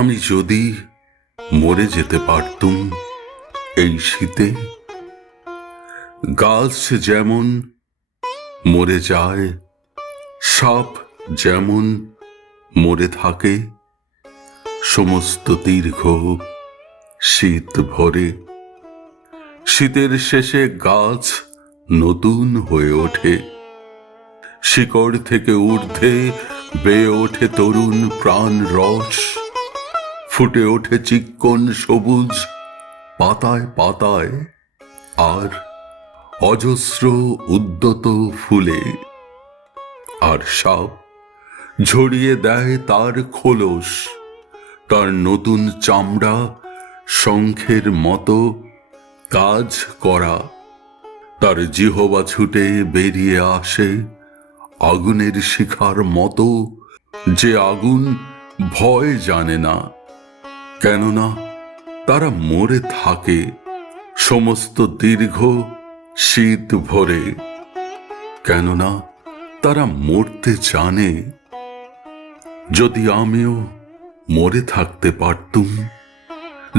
আমি যদি মরে যেতে পারতুম এই শীতে, গাছ যেমন মরে যায়, সাপ যেমন মরে থাকে, সমস্ত দীর্ঘ শীত ভরে, শীতের শেষে গাছ নতুন হয়ে ওঠে, শিকড় থেকে ঊর্ধ্বে বেয়ে ওঠে তরুণ প্রাণ রস ফুটে ওঠে চিক্কন সবুজ পাতায় পাতায় আর অজস্র উদ্যত ফুলে। আর সাপ ঝরিয়ে দেয় তার খোলস, তার নতুন চামড়া, শঙ্খের মতো কাজ করা। তার জিহবা ছুটে বেরিয়ে আসে আগুনের শিখার মতো যে আগুন ভয় জানে না। কেননা তারা মরে থাকে সমস্ত দীর্ঘ শীত ভরে। কেননা তারা মরতে জানে, যদি আমিও মরে থাকতে পারতুম,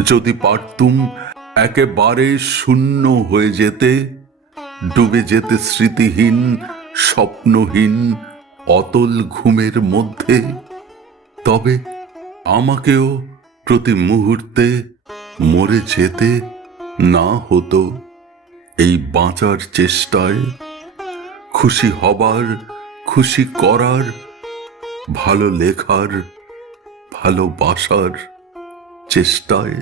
যদি পারতুম একেবারে শূন্য হয়ে যেতে, ডুবে যেতে স্মৃতিহীন, স্বপ্নহীন, অতল ঘুমের মধ্যে, তবে আমাকেও প্রতি মুহূর্তে মরে যেতে না হতো। এই বাঁচার চেষ্টায় খুশি হবার, খুশি করার, ভালো লেখার, ভালোবাসার চেষ্টায়